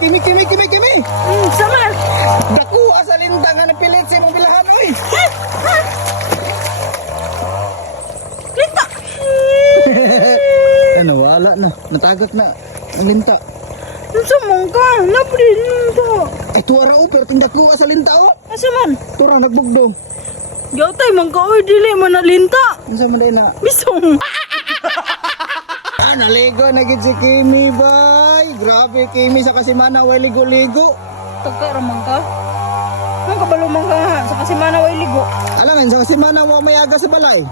Kimi. Sama. Daku asa lintang nga napilit sa imong bilahan oy. Linta. Ano wala na, natagak na ang linta. Unsa man ka? Napri linta. Ay tuwara o pero ting daku asa linta o. Asa man? Tura nagbugdo. Gawtay man ka oy dili man na linta. Unsa man day na? Bisong. Naligo na gid si Kimi bay. Grabe Kimi sa kasimana way ligo-ligo. Taka ramang ka. Ang kabalo man ka ha. Sa kasimana way ligo. Alangan sa kasimana mo may aga sa balay.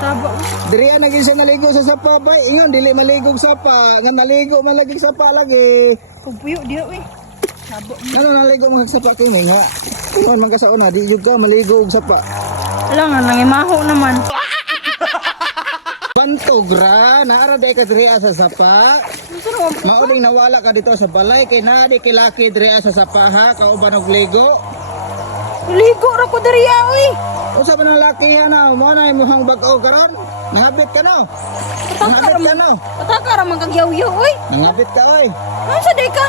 Saba. Diriya na gid siya naligo sa sapa bay. Ingon dili maligog sapa, nga naligo man lagi sapa lagi. Pagpuyo dia oy. Sabo. Ano naligo man kag sapa Kimi nga. Ingon man ka sa una di jud ka maligo og sapa. Alangan nangimaho naman. Bantog ra, naara day ka diriya sa sapa. Unsa naman ka? Mauling nawala ka dito sa balay kay naa di kilaki diriya sa sapa ha, kauban og ligo. Ligo ra ko diriya oy. Usa man ang laki na, mo na imong bag-o karon. Nangabit ka no. Pataka Nangabit ka ramang. no. Pataka ramang kag yaw-yaw oy. Nangabit ka oy. Unsa day ka?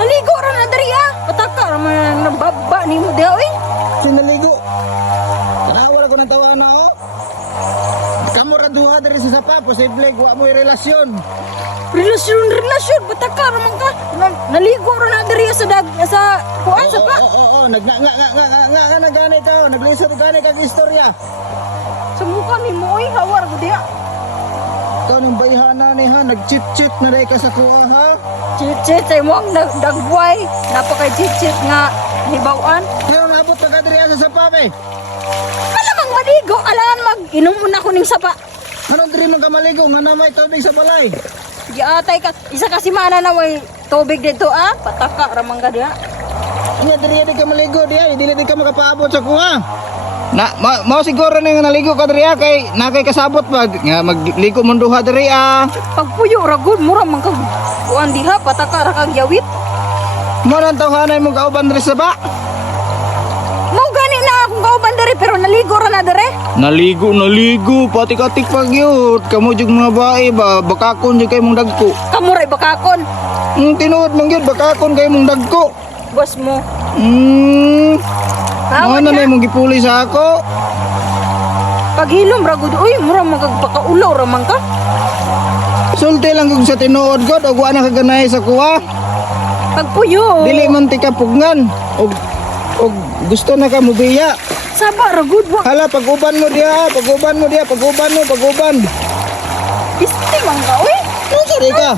Naligo ra na diriya. Pataka ramang nababa nimo dia oy. Sinaligo. Wala ko nang tawa na oh. Kamu ra duha diri sa sapa, posible wa mo relasyon. Relasyon, pataka ramang ka. Naligo ra na diriya sa kuan sa pa. Oo, nga na gani ka, naglisod gani kag istorya. Sa mukha nimo oy, hawar ko diya. Ikaw nung bayhana ni ha, nag-chit-chit na rin ka sa kuha ha. Chit-chit ay mo ang dagway. Napaka chit-chit nga hibawan. Ngayon nabot pa ka diri sa sapa be. Alamang maligo, alangan mag-inom una ko ning sapa. Anong diri man ka maligo, nga na may tubig sa balay. Giatay ka, isa ka simana na way tubig dito ah. Pataka ramang ka diya. Nga diri di ka maligo diya, dili di ka makapaabot sa kuha. Na mao siguro na nga naligo ka diri kay nakay kasabot pag nga magligo mo duha diri Pagpuyo ra gud mura man kag kuan diha, pataka ra kag yawit. Mo nang tawhanay mo kauban diri sa ba. Mao gani na akong kauban diri pero naligo ra na diri. Naligo, pati katik pagyud. Kamu jug mga bae ba, bakakon jud kay mong dagko. Kamuray bakakon. Tinuod mong gyud bakakon kay mong dagko. Bos mo. Ano na mong gipuli sa ako? Paghilom ra gud uy, mura man kag pakaulaw ra man ka. Sulti lang kung sa tinuod ko, og wa na kaganay sa kuha. Pagpuyo. Dili man ti kapugngan. Og gusto na ka mubiya. Saba ra gud wa. Hala, pag-uban mo. Pisti man ka uy. Ano di ka?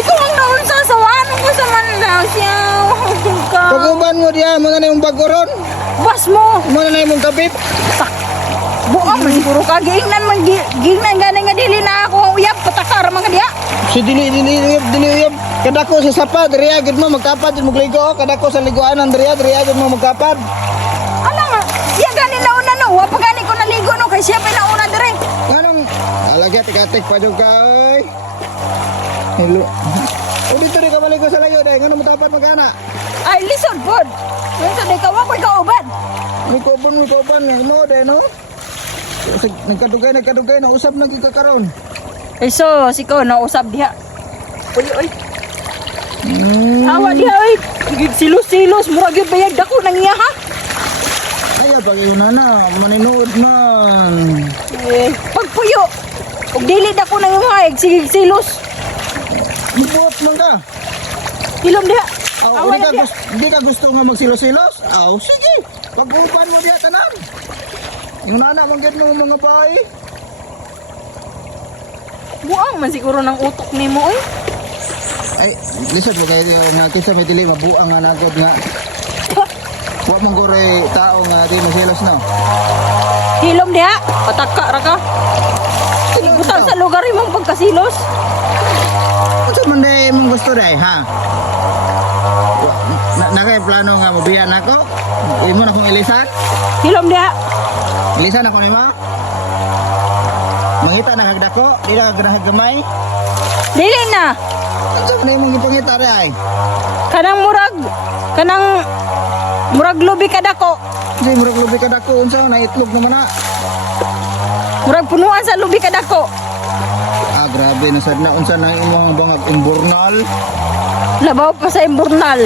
Ikaw ang naon sa sawaan ko sa man siya. Ka. Pag-uban mo diya, mga na yung bagoron. Bas mo. Mga na yung kabit. Buang man siguro ka giingnan man giingnan gani nga dili na ako ang uyab patakar man ka diha. Si dili uyab. Kadako sa sapa, diriya gid mo magkapad jud magligo. Kadako sa liguanan diriya gid mo magkapad. Ala nga, siya gani na una no. Wa pa gani ko naligo no kay siya pa na una dire. Anong alagya tikatik pa jud ka oy. Hello. Uli to ka maligo sa layo dai, ngano matapat magana? Ay lisod pod. Unsa day ka wa koy kaubad. May kauban mo dai no. Nagkadugay na usab na gikakaron. Ay so, sikaw na usab diha. Uy oy. Awa diha oy. Silos murag gyud bayad dako nang iya ha. Ayaw pag na, maninood man. Pagpuyo. Ug dili dako nang iya sige silos. Ibuot man ka. Hilom diha. Aw, di ka gusto nga magsilos-silos? Aw, sige. Pag-upan mo diha tanan. Yung nana mong gid mo mga bahay. Buang man siguro ng utok nimo oy. Ay, lisod ba kayo nga kinsa may dili mabuang nga nagod nga. Wa man gore tao nga di masilos no. Hilom diha. Pataka ra ka. Butang sa lugar imong pagkasilos. Unsa man day imong gusto day, ha? Nakay plano nga mabiyan nako. Imo na kong ilisan. Hilom diha. Ilisan ako nimo. Mangita na kagdako, di na kagdahag gamay. Dili na. Unsa man imong gipangita day? Kanang murag lubi ka dako. Di murag lubi ka dako unsa na itlog naman na. Murag punuan sa lubi ka dako. Grabe na sad na unsa na imong bangag imburnal. Labaw pa sa imburnal.